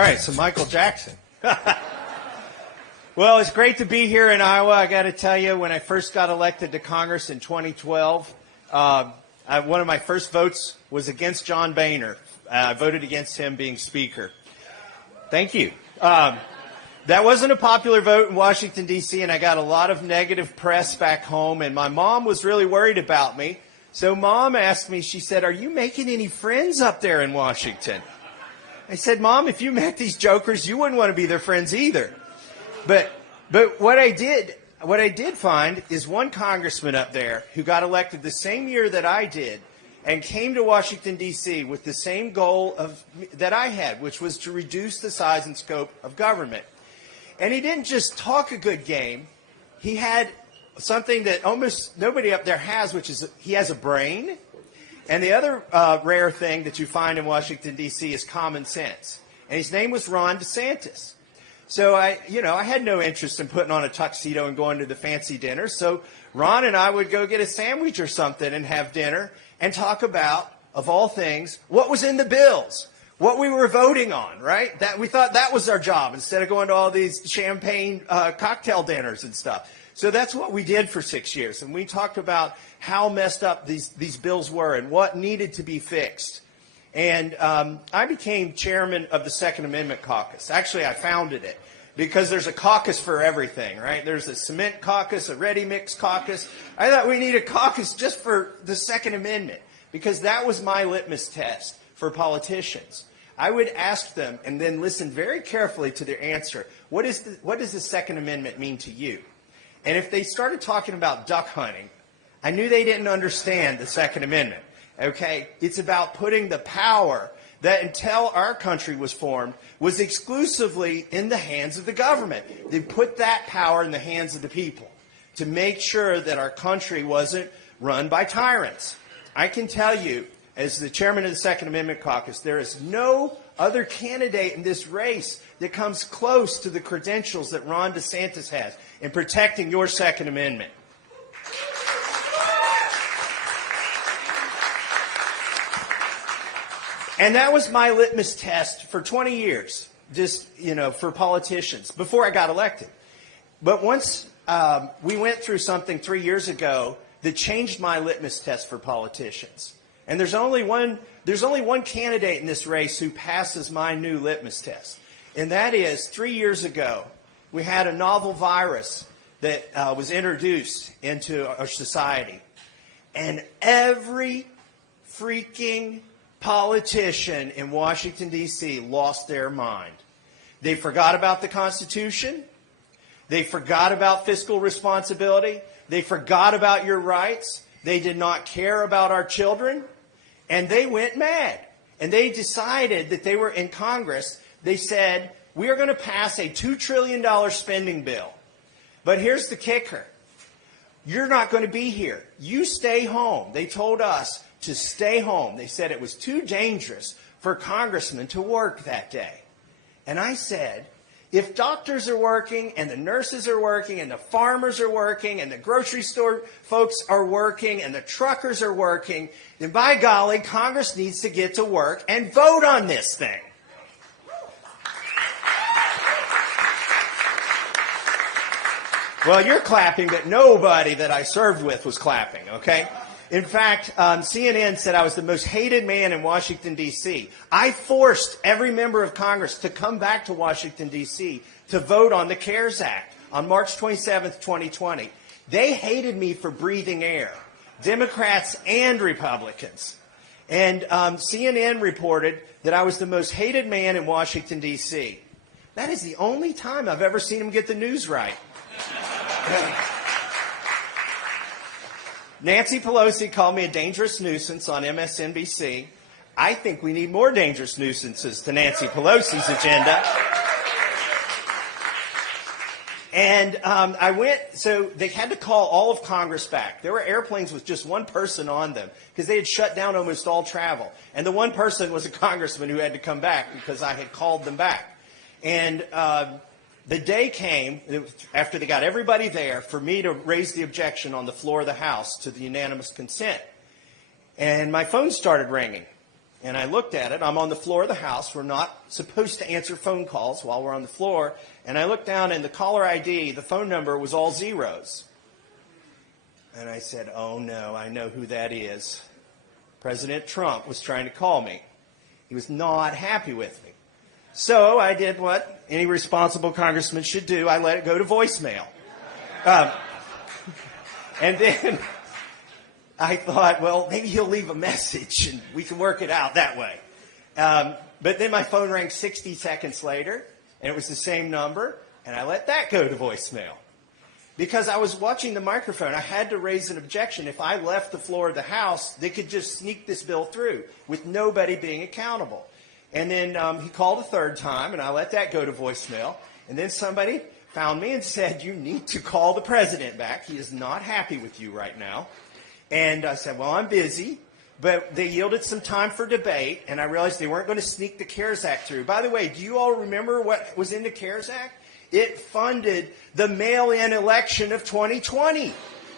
right, so Michael Jackson. Well, it's great to be here in Iowa. I got to tell you, when I first got elected to Congress in 2012, one of my first votes was against John Boehner. I voted against him being Speaker. Thank you. That wasn't a popular vote in Washington, D.C., and I got a lot of negative press back home, and my mom was really worried about me. So Mom asked me, she said, "Are you making any friends up there in Washington?" I said, "Mom, if you met these jokers, you wouldn't want to be their friends either." But what I did find is one congressman up there who got elected the same year that I did and came to Washington, D.C. with the same goal that I had, which was to reduce the size and scope of government. And he didn't just talk a good game. He had something that almost nobody up there has, which is he has a brain. And the other rare thing that you find in Washington, D.C. is common sense. And his name was Ron DeSantis. So I had no interest in putting on a tuxedo and going to the fancy dinner. So Ron and I would go get a sandwich or something and have dinner and talk about, of all things, what was in the bills, what we were voting on, right? That we thought that was our job instead of going to all these champagne cocktail dinners and stuff. So that's what we did for 6 years. And we talked about how messed up these bills were and what needed to be fixed. And I became chairman of the Second Amendment Caucus. Actually, I founded it because there's a caucus for everything, right? There's a cement caucus, a ready mix caucus. I thought we need a caucus just for the Second Amendment because that was my litmus test for politicians. I would ask them and then listen very carefully to their answer. What does the Second Amendment mean to you? And if they started talking about duck hunting, I knew they didn't understand the Second Amendment. Okay? It's about putting the power that until our country was formed was exclusively in the hands of the government. They put that power in the hands of the people to make sure that our country wasn't run by tyrants. I can tell you, as the chairman of the Second Amendment Caucus, there is no other candidate in this race that comes close to the credentials that Ron DeSantis has in protecting your Second Amendment. And that was my litmus test for 20 years, just, for politicians, before I got elected. But once we went through something 3 years ago that changed my litmus test for politicians. And there's only one candidate in this race who passes my new litmus test. And that is 3 years ago, we had a novel virus that was introduced into our society. And every freaking politician in Washington, D.C. lost their mind. They forgot about the Constitution. They forgot about fiscal responsibility. They forgot about your rights. They did not care about our children. And they went mad. And they decided that they were in Congress. They said, we are going to pass a $2 trillion spending bill. But here's the kicker. You're not going to be here. You stay home. They told us to stay home. They said it was too dangerous for congressmen to work that day. And I said, if doctors are working and the nurses are working and the farmers are working and the grocery store folks are working and the truckers are working, then by golly, Congress needs to get to work and vote on this thing. Well, you're clapping, but nobody that I served with was clapping, okay? In fact, CNN said I was the most hated man in Washington, D.C. I forced every member of Congress to come back to Washington, D.C. to vote on the CARES Act on March 27th, 2020. They hated me for breathing air, Democrats and Republicans. And CNN reported that I was the most hated man in Washington, D.C. That is the only time I've ever seen them get the news right. Nancy Pelosi called me a dangerous nuisance on MSNBC. I think we need more dangerous nuisances to Nancy Pelosi's agenda. And so they had to call all of Congress back. There were airplanes with just one person on them because they had shut down almost all travel. And the one person was a congressman who had to come back because I had called them back. And the day came, after they got everybody there, for me to raise the objection on the floor of the House to the unanimous consent. And my phone started ringing. And I looked at it. I'm on the floor of the House. We're not supposed to answer phone calls while we're on the floor. And I looked down, and the caller ID, the phone number, was all zeros. And I said, oh, no, I know who that is. President Trump was trying to call me. He was not happy with me. So I did what any responsible congressman should do. I let it go to voicemail. And then I thought, well, maybe he'll leave a message and we can work it out that way. But then my phone rang 60 seconds later, and it was the same number, and I let that go to voicemail. Because I was watching the microphone, I had to raise an objection. If I left the floor of the House, they could just sneak this bill through with nobody being accountable. And then he called a third time, and I let that go to voicemail. And then somebody found me and said, you need to call the president back. He is not happy with you right now. And I said, well, I'm busy. But they yielded some time for debate, and I realized they weren't going to sneak the CARES Act through. By the way, do you all remember what was in the CARES Act? It funded the mail-in election of 2020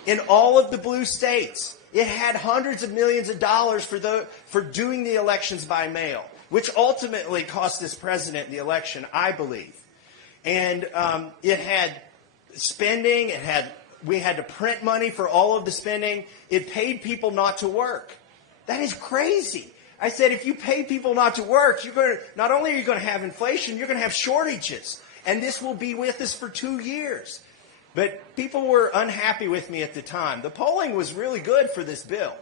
in all of the blue states. It had hundreds of millions of dollars for doing the elections by mail, which ultimately cost this president the election, I believe. And it had spending. We had to print money for all of the spending. It paid people not to work. That is crazy. I said, if you pay people not to work, not only are you going to have inflation, you're going to have shortages. And this will be with us for 2 years. But people were unhappy with me at the time. The polling was really good for this bill.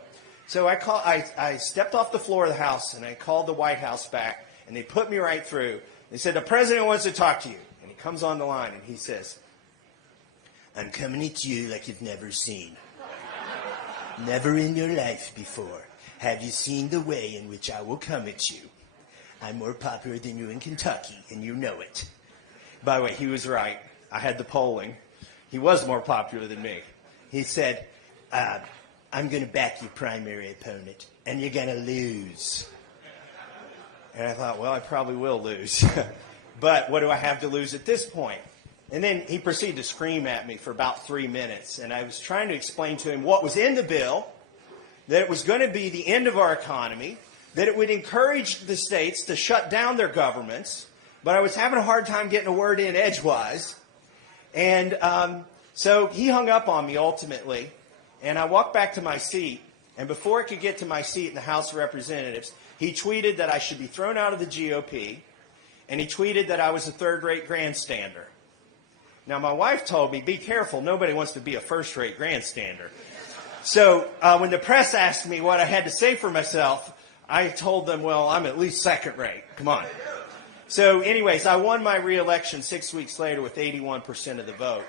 So I stepped off the floor of the House, and I called the White House back, and they put me right through. They said, the president wants to talk to you. And he comes on the line, and he says, I'm coming at you like you've never seen. Never in your life before have you seen the way in which I will come at you. I'm more popular than you in Kentucky, and you know it. By the way, he was right. I had the polling. He was more popular than me. He said, I'm going to back your primary opponent, and you're going to lose. And I thought, well, I probably will lose. But what do I have to lose at this point? And then he proceeded to scream at me for about 3 minutes. And I was trying to explain to him what was in the bill, that it was going to be the end of our economy, that it would encourage the states to shut down their governments. But I was having a hard time getting a word in edgewise. And so he hung up on me ultimately. And I walked back to my seat. And before I could get to my seat in the House of Representatives, he tweeted that I should be thrown out of the GOP. And he tweeted that I was a third-rate grandstander. Now, my wife told me, be careful. Nobody wants to be a first-rate grandstander. So when the press asked me what I had to say for myself, I told them, well, I'm at least second-rate. Come on. So anyways, I won my re-election 6 weeks later with 81% of the vote.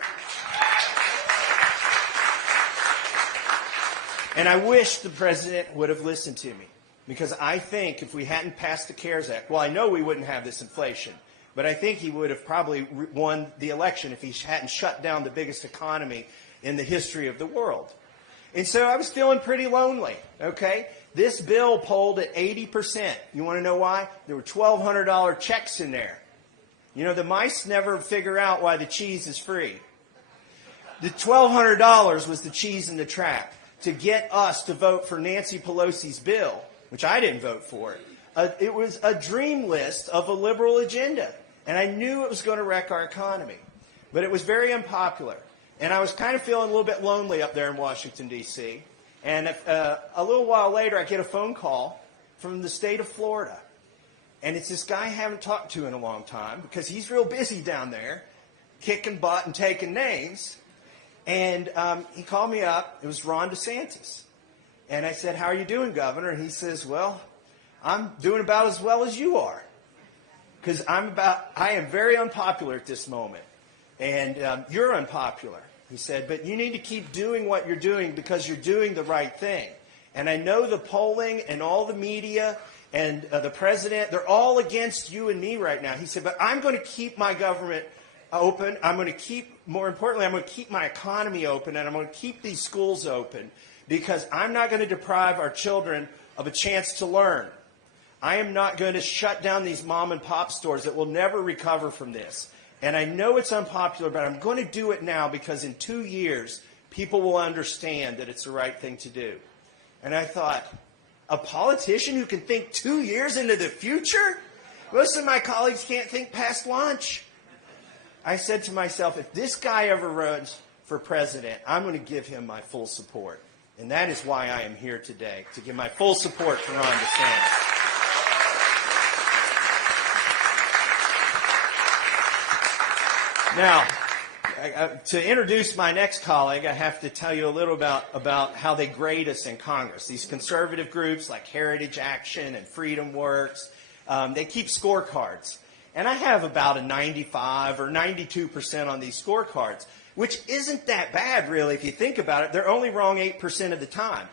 And I wish the president would have listened to me, because I think if we hadn't passed the CARES Act, well, I know we wouldn't have this inflation, but I think he would have probably won the election if he hadn't shut down the biggest economy in the history of the world. And so I was feeling pretty lonely, okay? This bill polled at 80%. You want to know why? There were $1,200 checks in there. You know, the mice never figure out why the cheese is free. The $1,200 was the cheese in the trap to get us to vote for Nancy Pelosi's bill, which I didn't vote for. It was a dream list of a liberal agenda, and I knew it was going to wreck our economy. But it was very unpopular, and I was kind of feeling a little bit lonely up there in Washington, D.C., and a little while later, I get a phone call from the state of Florida. And it's this guy I haven't talked to in a long time, because he's real busy down there, kicking butt and taking names. And he called me up. It was Ron DeSantis. And I said, how are you doing, Governor? And he says, well, I'm doing about as well as you are. Because I am very unpopular at this moment. And you're unpopular. He said, but you need to keep doing what you're doing because you're doing the right thing. And I know the polling and all the media and the president, they're all against you and me right now. He said, but I'm going to keep my government open. I'm going to keep, more importantly, I'm going to keep my economy open, and I'm going to keep these schools open because I'm not going to deprive our children of a chance to learn. I am not going to shut down these mom and pop stores that will never recover from this. And I know it's unpopular, but I'm going to do it now because in 2 years, people will understand that it's the right thing to do. And I thought, A politician who can think 2 years into the future? Most of my colleagues can't think past lunch. I said to myself, if this guy ever runs for president, I'm going to give him my full support. And that is why I am here today, to give my full support for Ron DeSantis. Now, to introduce my next colleague, I have to tell you a little about how they grade us in Congress. These conservative groups like Heritage Action and Freedom Works, they keep scorecards. And I have about a 95 or 92% on these scorecards, which isn't that bad, really, if you think about it. They're only wrong 8% of the time.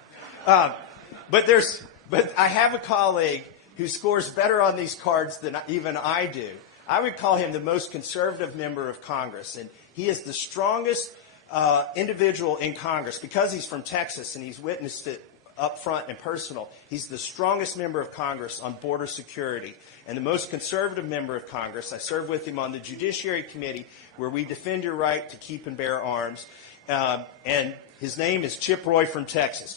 But I have a colleague who scores better on these cards than even I do. I would call him the most conservative member of Congress, and he is the strongest individual in Congress because he's from Texas and he's witnessed it up front and personal. He's the strongest member of Congress on border security and the most conservative member of Congress. I serve with him on the Judiciary Committee where we defend your right to keep and bear arms. And his name is Chip Roy from Texas.